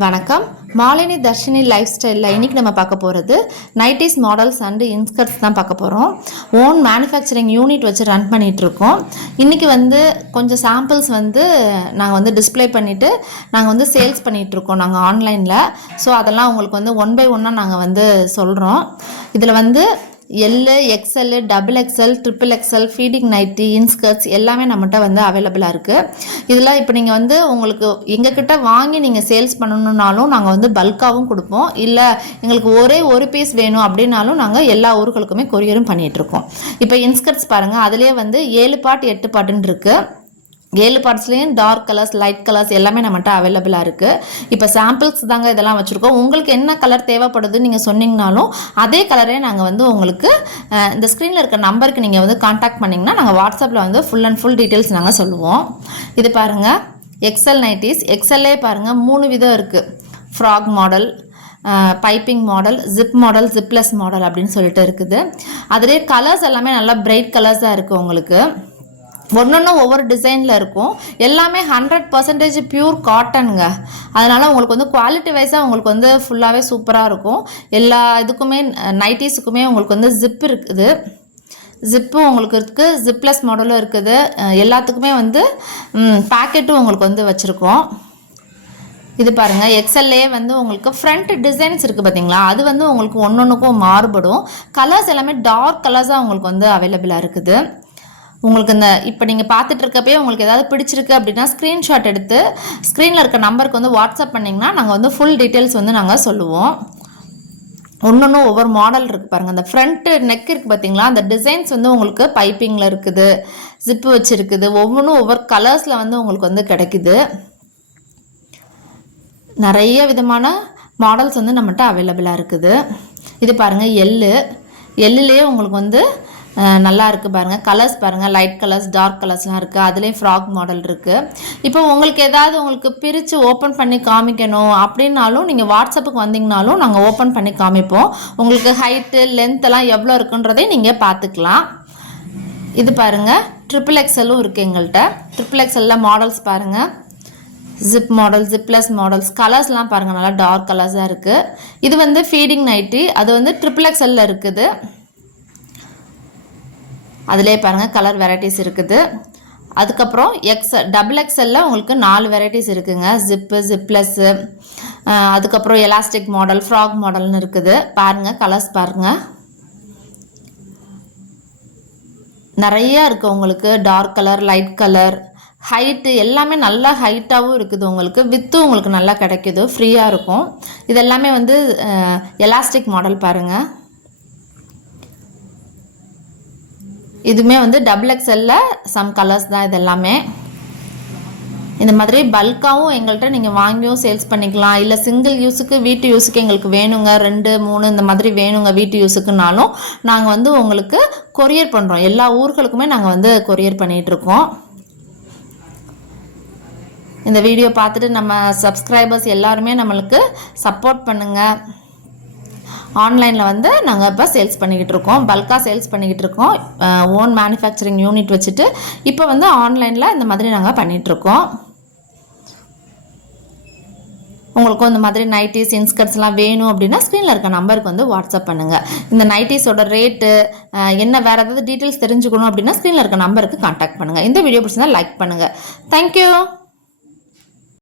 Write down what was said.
வணக்கம். மாலினி தர்ஷினி லைஃப் ஸ்டைலில் இன்றைக்கி நம்ம பார்க்க போகிறது நைட்டிஸ் மாடல்ஸ் அண்டு இன்ஸ்கர்ட்ஸ் தான் பார்க்க போகிறோம். ஓன் மேனுஃபேக்சரிங் யூனிட் வச்சு ரன் பண்ணிகிட்ருக்கோம். இன்றைக்கி கொஞ்சம் சாம்பிள்ஸ் நாங்கள் டிஸ்பிளே பண்ணிவிட்டு நாங்கள் சேல்ஸ் பண்ணிகிட்ருக்கோம் நாங்கள் ஆன்லைனில். ஸோ அதெல்லாம் உங்களுக்கு ஒன் பை ஒன்னாக நாங்கள் சொல்கிறோம். இதில் L, XL, double XL, triple XL, feeding nighty, inskirts எல்லாமே நம்மகிட்ட அவைலபிளாக இருக்குது. இதில் இப்போ நீங்கள் உங்களுக்கு எங்ககிட்ட வாங்கி நீங்கள் சேல்ஸ் பண்ணணுன்னாலும் நாங்கள் பல்காகவும் கொடுப்போம். இல்லை எங்களுக்கு ஒரே ஒரு பீஸ் வேணும் அப்படின்னாலும் நாங்கள் எல்லா ஊர்களுக்குமே கொரியரும் பண்ணிகிட்ருக்கோம். இப்போ இன்ஸ்கர்ட்ஸ் பாருங்கள், அதிலே 7 பார்ட் 8 பார்ட்டுன்னு இருக்குது. 7 பார்ட்ஸ்லேயும் டார்க் கலர்ஸ், லைட் கலர்ஸ் எல்லாமே நம்மகிட்ட அவைலபிளாக இருக்குது. இப்போ சாம்பிள்ஸ் தாங்க இதெல்லாம் வச்சுருக்கோம். உங்களுக்கு என்ன கலர் தேவைப்படுதுன்னு நீங்கள் சொன்னீங்கனாலும் அதே கலரே நாங்கள் உங்களுக்கு இந்த ஸ்க்ரீனில் இருக்க நம்பருக்கு நீங்கள் காண்டாக்ட் பண்ணிங்கன்னா நாங்கள் வாட்ஸ்அப்பில் ஃபுல் அண்ட் ஃபுல் டீட்டெயில்ஸ் நாங்கள் சொல்லுவோம். இது பாருங்கள், எக்ஸ்எல் நைட்டிஸ். எக்ஸ்எல்லே பாருங்கள் 3 விதம் இருக்குது. Frock model, piping model, zip model, zipless model அப்படின்னு சொல்லிட்டு இருக்குது. அதிலே கலர்ஸ் எல்லாமே நல்லா பிரைட் கலர்ஸாக இருக்குது. உங்களுக்கு ஒன்று ஒவ்வொரு டிசைனில் இருக்கும். எல்லாமே 100% பியூர் காட்டனுங்க. அதனால் உங்களுக்கு குவாலிட்டி வைஸாக உங்களுக்கு ஃபுல்லாகவே சூப்பராக இருக்கும். எல்லா இதுக்குமே நைட்டிஸுக்குமே உங்களுக்கு ஜிப் இருக்குது. ஜிப்பு உங்களுக்கு இருக்குது, ஜிப்லெஸ் மாடலும் இருக்குது. எல்லாத்துக்குமே பேக்கெட்டும் உங்களுக்கு வச்சுருக்கோம். இது பாருங்கள், எக்ஸ்எல்லே உங்களுக்கு ஃப்ரண்ட் டிசைன்ஸ் இருக்குது பார்த்தீங்களா, அது உங்களுக்கு ஒன்றுக்கும் மாறுபடும். கலர்ஸ் எல்லாமே டார்க் கலர்ஸாக உங்களுக்கு அவைலபிளாக இருக்குது. உங்களுக்கு இப்போ நீங்கள் பார்த்துட்டு இருக்கப்பே உங்களுக்கு ஏதாவது பிடிச்சிருக்கு அப்படின்னா ஸ்க்ரீன்ஷாட் எடுத்து ஸ்க்ரீனில் இருக்க நம்பருக்கு வாட்ஸ்அப் பண்ணிங்கன்னா நாங்கள் ஃபுல் டீட்டெயில்ஸ் நாங்கள் சொல்லுவோம். ஒன்று ஒவ்வொரு மாடல் இருக்குது பாருங்கள். அந்த ஃப்ரண்ட்டு நெக் இருக்குது பார்த்தீங்களா, அந்த டிசைன்ஸ் உங்களுக்கு பைப்பிங்கில் இருக்குது, ஜிப்பு வச்சுருக்குது. ஒவ்வொன்றும் ஒவ்வொரு கலர்ஸில் உங்களுக்கு கிடைக்குது. நிறைய விதமான மாடல்ஸ் நம்மகிட்ட அவைலபிளாக இருக்குது. இது பாருங்கள், எல்லுலேயே உங்களுக்கு நல்லா இருக்குது பாருங்கள். கலர்ஸ் பாருங்கள், லைட் கலர்ஸ், டார்க் கலர்ஸ்லாம் இருக்குது. அதுலேயும் ஃப்ராக் மாடல் இருக்குது. இப்போ உங்களுக்கு ஏதாவது பிரித்து ஓப்பன் பண்ணி காமிக்கணும் அப்படின்னாலும் நீங்கள் வாட்ஸ்அப்புக்கு வந்தீங்கனாலும் நாங்கள் ஓப்பன் பண்ணி காமிப்போம். உங்களுக்கு ஹைட்டு லென்த்தெல்லாம் எவ்வளோ இருக்குன்றதை நீங்கள் பார்த்துக்கலாம். இது பாருங்கள், ட்ரிபிள் எக்ஸ்எல்லும் இருக்குது எங்கள்கிட்ட. ட்ரிபிள் எக்ஸ்எல்லில் மாடல்ஸ் பாருங்கள், ஜிப் மாடல், ஜிப்லெஸ் மாடல்ஸ். கலர்ஸ்லாம் பாருங்கள், நல்லா டார்க் கலர்ஸாக இருக்குது. இது ஃபீடிங் நைட்டி, அது ட்ரிபிள் எக்ஸ்எல்லில் இருக்குது. அதிலே பாருங்கள் கலர் வெரைட்டிஸ் இருக்குது. அதுக்கப்புறம் டபுள் எக்ஸ்எல்லில் உங்களுக்கு 4 வெரைட்டிஸ் இருக்குதுங்க. ஜிப்பு, ஜிப்லெஸ்ஸு, அதுக்கப்புறம் எலாஸ்டிக் மாடல், ஃப்ராக் மாடல்னு இருக்குது. பாருங்கள், கலர்ஸ் பாருங்கள், நிறையா இருக்குது உங்களுக்கு. Dark colour, light colour, height எல்லாமே நல்லா ஹைட்டாகவும் இருக்குது. உங்களுக்கு வித்தும் உங்களுக்கு நல்லா கிடைக்குது, ஃப்ரீயாக இருக்கும். இதெல்லாமே எலாஸ்டிக் மாடல் பாருங்கள். இதுவுமே டபுள் எக்ஸ்எல்லில் சம் கலர்ஸ் தான். இது எல்லாமே இந்த மாதிரி பல்காகவும் எங்கள்கிட்ட நீங்கள் வாங்கியும் சேல்ஸ் பண்ணிக்கலாம். இல்லை சிங்கிள் யூஸுக்கு, வீட்டு யூஸுக்கு எங்களுக்கு வேணுங்க 2, 3 இந்த மாதிரி வேணுங்க வீட்டு யூஸுக்குனாலும் நாங்கள் உங்களுக்கு கொரியர் பண்ணுறோம். எல்லா ஊர்களுக்குமே நாங்கள் கொரியர் பண்ணிகிட்ருக்கோம். இந்த வீடியோ பார்த்துட்டு நம்ம சப்ஸ்கிரைபர்ஸ் எல்லாருமே நம்மளுக்கு சப்போர்ட் பண்ணுங்கள். ஆன்லைனில் நாங்கள் இப்போ சேல்ஸ் பண்ணிக்கிட்டு இருக்கோம், பல்காக சேல்ஸ் பண்ணிக்கிட்டு இருக்கோம். ஓன் மேனுஃபேக்சரிங் யூனிட் வச்சுட்டு இப்போ ஆன்லைனில் இந்த மாதிரி நாங்கள் பண்ணிகிட்ருக்கோம். உங்களுக்கும் இந்த மாதிரி நைட்டிஸ், இன்ஸ்கர்ட்ஸ்லாம் வேணும் அப்படின்னா ஸ்க்ரீனில் இருக்க நம்பருக்கு வாட்ஸ்அப் பண்ணுங்கள். இந்த நைட்டிஸோட ரேட்டு என்ன, வேறு ஏதாவது டீட்டெயில்ஸ் தெரிஞ்சுக்கணும் அப்படின்னா ஸ்க்ரீனில் இருக்க நம்பருக்கு கான்டாக்ட் பண்ணுங்கள். இந்த வீடியோ பிடிச்சிருந்தா லைக் பண்ணுங்கள். தேங்க்யூ.